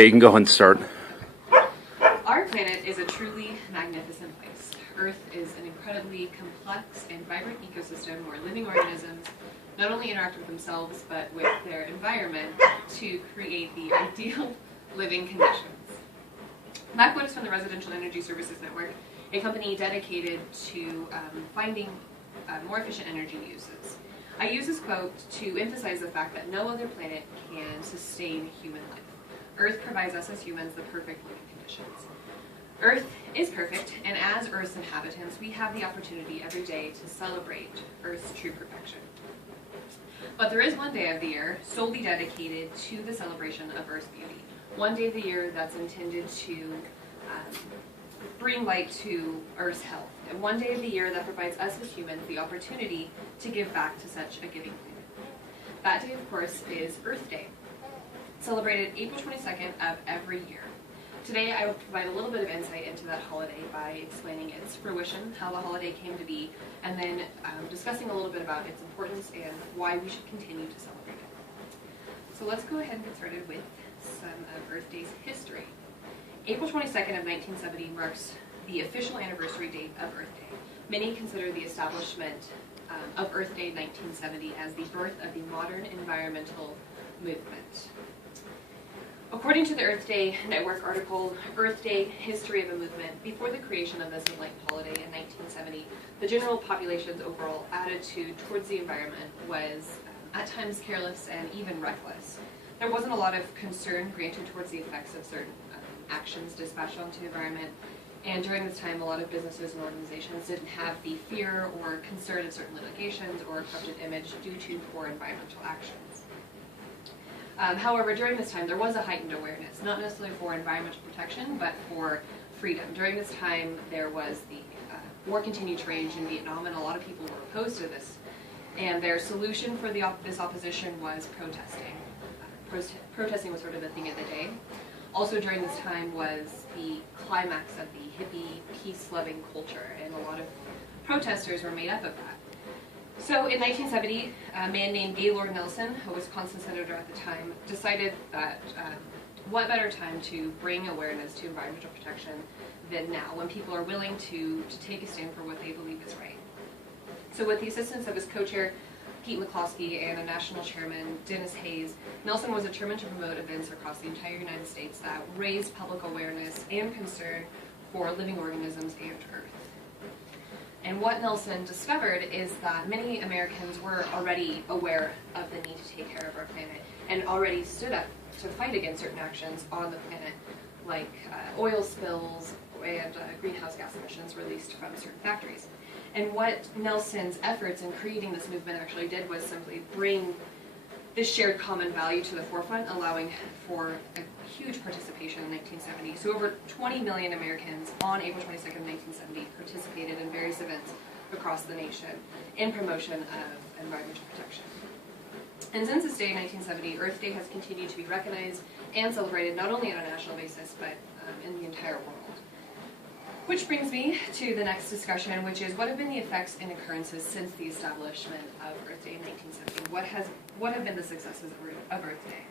Okay, you can go ahead and start. Our planet is a truly magnificent place. Earth is an incredibly complex and vibrant ecosystem where living organisms not only interact with themselves but with their environment to create the ideal living conditions. MacWood is from the Residential Energy Services Network, a company dedicated to finding more efficient energy uses. I use this quote to emphasize the fact that no other planet can sustain human life. Earth provides us as humans the perfect living conditions. Earth is perfect, and as Earth's inhabitants, we have the opportunity every day to celebrate Earth's true perfection. But there is one day of the year solely dedicated to the celebration of Earth's beauty. One day of the year that's intended to bring light to Earth's health. And one day of the year that provides us as humans the opportunity to give back to such a giving planet. That day, of course, is Earth Day, celebrated April 22nd of every year. Today, I will provide a little bit of insight into that holiday by explaining its fruition, how the holiday came to be, and then discussing a little bit about its importance and why we should continue to celebrate it. So let's go ahead and get started with some of Earth Day's history. April 22nd of 1970 marks the official anniversary date of Earth Day. Many consider the establishment of Earth Day 1970 as the birth of the modern environmental movement. According to the Earth Day Network article, Earth Day, History of a Movement, before the creation of this enlightened holiday in 1970, the general population's overall attitude towards the environment was at times careless and even reckless. There wasn't a lot of concern granted towards the effects of certain actions dispatched onto the environment, and during this time a lot of businesses and organizations didn't have the fear or concern of certain litigations or corrupted image due to poor environmental actions. However, during this time there was a heightened awareness, not necessarily for environmental protection, but for freedom. During this time there was the war continued to rage in Vietnam, and a lot of people were opposed to this, and their solution for this opposition was protesting. Protesting was sort of the thing of the day. Also during this time was the climax of the hippie, peace-loving culture, and a lot of protesters were made up of that. So in 1970, a man named Gaylord Nelson, a Wisconsin senator at the time, decided that what better time to bring awareness to environmental protection than now, when people are willing to take a stand for what they believe is right. So with the assistance of his co-chair, Pete McCloskey, and a national chairman, Dennis Hayes, Nelson was determined to promote events across the entire United States that raised public awareness and concern for living organisms and Earth. And what Nelson discovered is that many Americans were already aware of the need to take care of our planet and already stood up to fight against certain actions on the planet, like oil spills and greenhouse gas emissions released from certain factories. And what Nelson's efforts in creating this movement actually did was simply bring this shared common value to the forefront, allowing for a huge participation in 1970. So over 20 million Americans on April 22nd, 1970 participated in various events across the nation in promotion of environmental protection. And since this day in 1970, Earth Day has continued to be recognized and celebrated not only on a national basis, but in the entire world. Which brings me to the next discussion, which is what have been the effects and occurrences since the establishment of Earth Day in 1970? What have been the successes of Earth Day?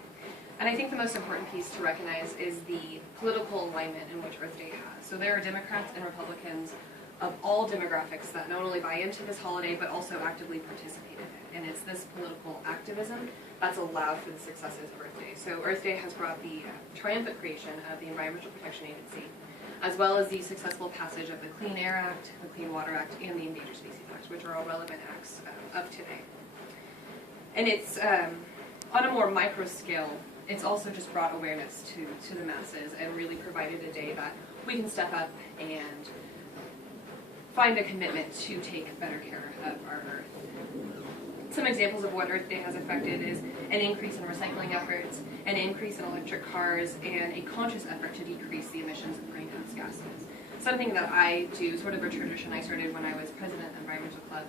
And I think the most important piece to recognize is the political alignment in which Earth Day has. So there are Democrats and Republicans of all demographics that not only buy into this holiday, but also actively participate in it. And it's this political activism that's allowed for the successes of Earth Day. So Earth Day has brought the triumphant creation of the Environmental Protection Agency, as well as the successful passage of the Clean Air Act, the Clean Water Act, and the Endangered Species Act, which are all relevant acts of today. And it's, on a more micro scale, it's also just brought awareness to the masses and really provided a day that we can step up and find a commitment to take better care of our Earth. Some examples of what Earth Day has affected is an increase in recycling efforts, an increase in electric cars, and a conscious effort to decrease the emissions of greenhouse gases. Something that I do, sort of a tradition I started when I was president of the Environmental Club.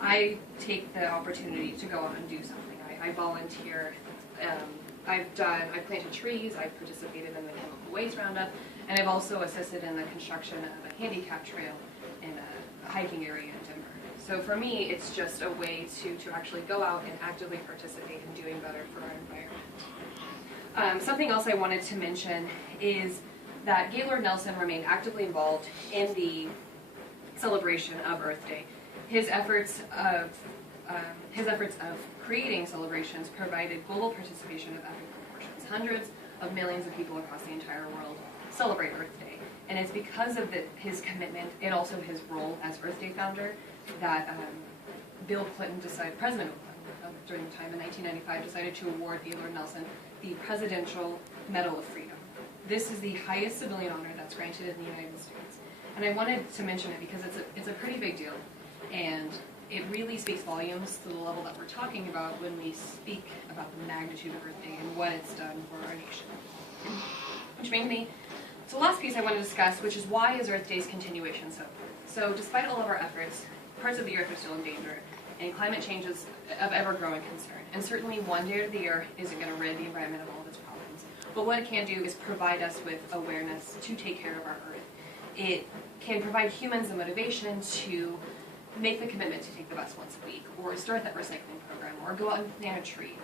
I take the opportunity to go out and do something. I volunteer. I've planted trees, I've participated in the chemical waste roundup, and I've also assisted in the construction of a handicap trail in a hiking area in Denver. So for me, it's just a way to actually go out and actively participate in doing better for our environment. Something else I wanted to mention is that Gaylord Nelson remained actively involved in the celebration of Earth Day. His efforts of creating celebrations provided global participation of epic proportions. Hundreds of millions of people across the entire world celebrate Earth Day, and it's because of his commitment and also his role as Earth Day founder that President Bill Clinton, during the time in 1995, decided to award Gaylord Nelson the Presidential Medal of Freedom. This is the highest civilian honor that's granted in the United States. And I wanted to mention it because it's a pretty big deal, and it really speaks volumes to the level that we're talking about when we speak about the magnitude of Earth Day and what it's done for our nation. Which brings me to the last piece I want to discuss, which is why is Earth Day's continuation so important? So despite all of our efforts, parts of the Earth are still in danger, and climate change is of ever-growing concern. And certainly one day of the year isn't going to rid the environment of all of its problems. But what it can do is provide us with awareness to take care of our Earth. It can provide humans the motivation to make the commitment to take the bus once a week, or start that recycling program, or go out and plant a tree.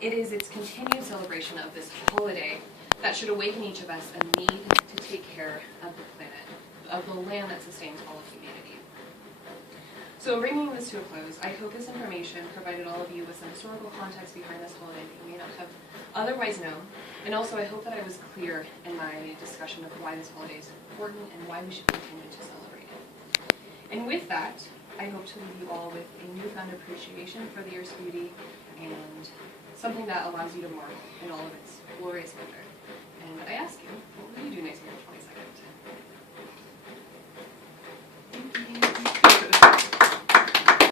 It is its continued celebration of this holiday that should awaken each of us a need to take care of the planet, of the land that sustains all of humanity. So in bringing this to a close, I hope this information provided all of you with some historical context behind this holiday that you may not have otherwise known, and also I hope that I was clear in my discussion of why this holiday is important and why we should continue to celebrate it. And with that, I hope to leave you all with a newfound appreciation for the Earth's beauty and something that allows you to marvel in all of its glorious wonder. And I ask you, what will you do next year, 22nd?